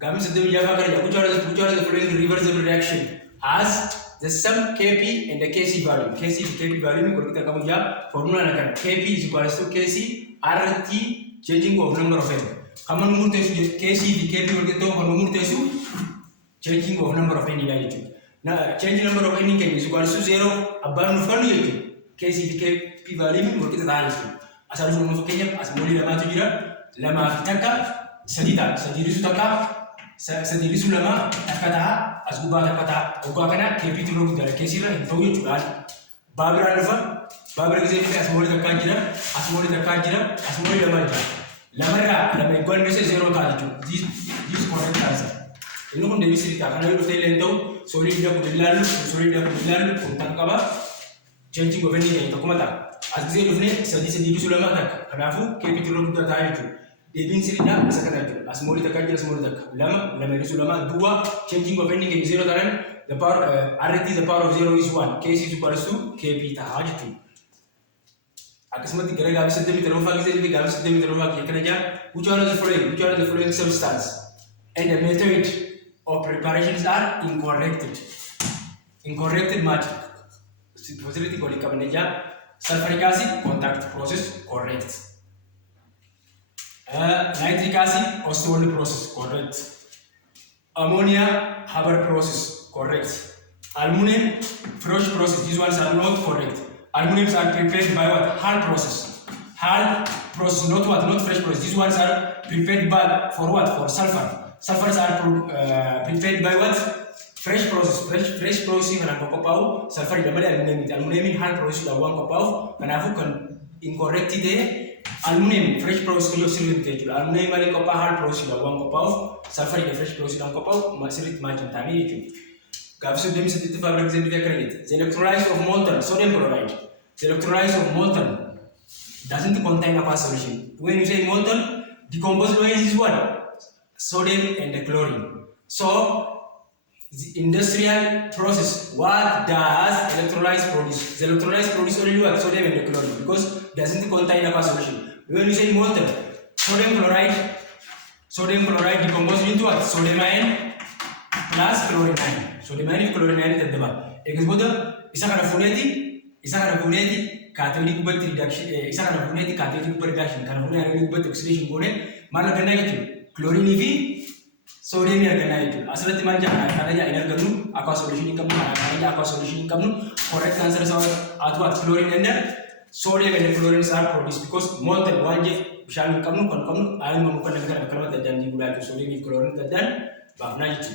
Gamis of the Java, which are the following reversible reaction has the sum Kp and the Kc value. Kc to Kp value, formula Kp is equal to Kc RT changing of number of n. Common number Kc to Kp will get over number changing of number of n. Now, change number of n is equal to 0, a burn of value. Kc to Kp value will get the value. As a result of Kenya, as Molly Lama Taka, Sadita, Sadiris Taka. Sendiri lama kata asguba kata ogakana kepitu logo dari kesira intoyo chugal babra alfa babra gize asmoli takajira asmoli lamara lama equal to 0 kalichu this correct answer inu kun devi sirita kana yo stay lento solid da kudilalu kuntakaba changing of any tokomata asgize dufne sadi lama tak kanafu kepitu logo tayaju Devin Sirina, second as Molitaka, Lama, Sulama, Dua, changing of ending in 0 current, the power RT, the power of 0 is 1, K is equal to Kp Tahajtu. Akasmati Garaga said the Mitrova, the Gams, the Mitrova, Kanaja, which are the following substance, and the method of preparations are incorrected. Incorrected magic. Facility called Kabanaja, sulfuric acid, contact process, correct. Nitric acid, Ostwald process, correct. Ammonia, Haber process, correct. Aluminum, Frosch process, these ones are not correct. Aluminums are prepared by what? Hall process. Hall process, not what? Not fresh process. These ones are prepared by, for what? For sulfur. Sulfurs are prepared by what? Fresh process. Fresh process, and Pau, sulfur, aluminum, hall process, one Pau, and I can incorrect it. Aluminum fresh process ko sirit teju aluminum mali ko hard process la wan ko paw sulfur the fresh process la ko paw sirit ma tan tani teju gabso dem se tifa par exemple via the electrolyte of molten sodium chloride. The electrolyte of molten doesn't contain a solution. When you say molten, decomposed oil is what? Sodium and the chlorine. So the industrial process, what does electrolytes produce? The electrolytes produce only what? Sodium and the chlorine, because it doesn't contain a solution. When you say molten, sodium chloride decomposed into what? Sodium ion plus chlorine ion. Sodium ion chlorine ion is the example. Isa kana funeti cathodic but reduction. Isa kana funeti cathodic but reduction. Kana funeti but oxidation bone. Mana kena itu chlorine ini sodium yang kena itu. Asalnya teman jangan ada yang ganu. Apa solution kamu? Ada apa solution kamu? Correct answer is what? Chlorine and sodium and chlorine are produced because molten one shall come no I am going to come at the Dandy Black sodium chlorine that done but night.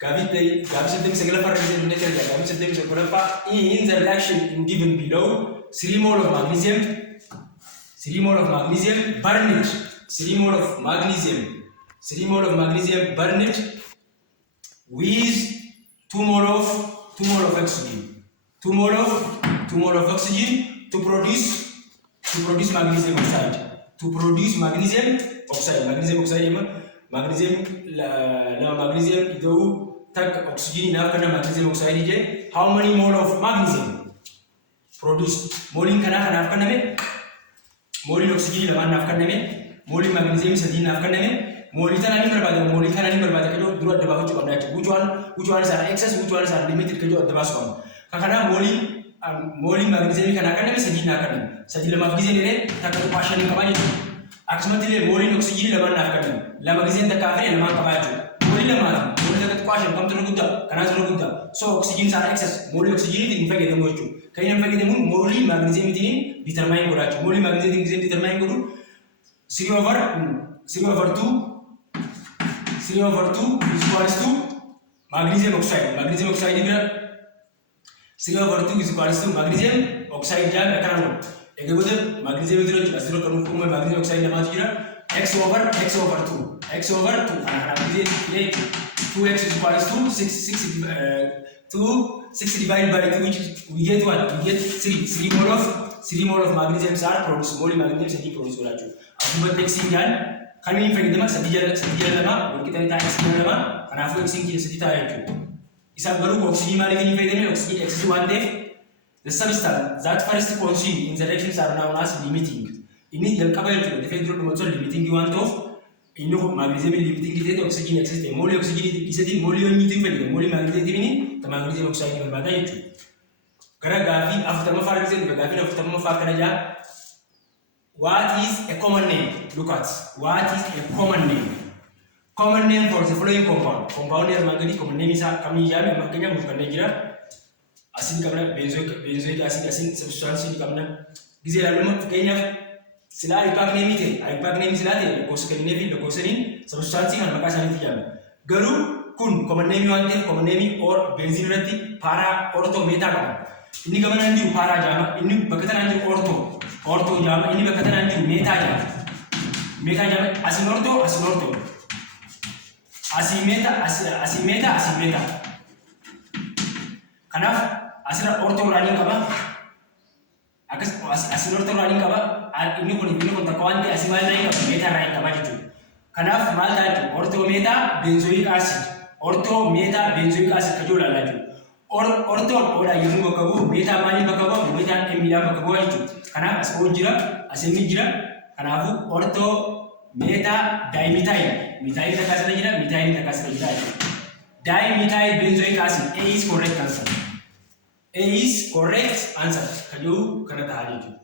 Gavite Gavit Segala in the reaction in given below 3 mole of magnesium, 3 mole of magnesium, burn it, 3 mole of magnesium, 3 mole of magnesium, burn it with 2 mole of oxygen, 2 mole of oxygen to produce magnesium oxide. To produce magnesium oxide itu tak oxygen enough karena magnesium oxide je. How many mole of magnesium produced? Mole kana afkan name, mole oxygen laman afkan name, mole magnesium sedih afkan name, mole kana ni berbeda kalau dua ada bahu cukup naik. Which ones are excess, which ones are limited kalau ada bahu. Karena mole magnesium kana afkan name sedih afkan name. Sedih lemah magnesium ni tak ada pasien yang kamanya. Aksmatile mole oxygen laman afkan name. Lemah magnesium tak kafir lemah kamanya. Mole tak pasien kam terlalu gudda, karena terlalu gudda. So oxygen are excess. Mole oxygen itu infak itu muncul. Kaya infak itu mole magnesium itu determine koracu. Mole magnesium itu determine koru 3/2 is equals to magnesium oxide. Magnesium oxide itu 3/2 is equals to magnesium oxide jam akan. Ege betul magnesium itu asal kamu magnesium oxide nama tu x over 2. Magnesium ini 2x is equals to 6 divided by 2, which we get what? We get 3 mole of magnesium are produced. Mole magnesium sedih produce koracu. Akibat X kan kami infak itu sedih lama. Kita ni tanya sedih lama. Karena aku X kita sedih tahu. Isap baru oxygen mari kini infak ini oxygen X one day. The substance that first consumed in the reactions are known as limiting. Ini yang kapal itu. Defect group macam limiting you want of Inni magnesium limiting gite oxygen excess ta'e moolii oxygen isatti moolii yoo nuti fayyadamu moolii magnesium ta magnesium oxide barbaada jechuudha. Gara gaafii 40 argisiisu gaafii 40 kana jaa what is a common name? Look at what is a common name? Common name for the following compound. Compound yang mangani common name isa kami jami makanya bukan dia asin kamna benzoic acid substance ini kamna gize lalu mak kayaknya sila impact name sila te gosken name gosenin substance kan maka sani jami garu kun common name wante common name or benzene rati para ortho meta kan ini kamna nanti para jama ini bakatan nanti ortho jama ini bakatan nanti meta jama asin ortho asimeta kanaf asira ortho running kaba asin ortho running kaba ini kun takawante asimal naik kaba meta running kaba jitu kanaf mal tadi ortho meta benzoic acid kajola laju ortho oda yumu bakabu meta mali bakabu meta emila bakabu jitu kanaf asbo jira asimi jira kanafu ortho meta dimethyl methyl takasira jira methyl takasira jira dimethyl benzoic acid A is correct answer. Kaju kana tahali.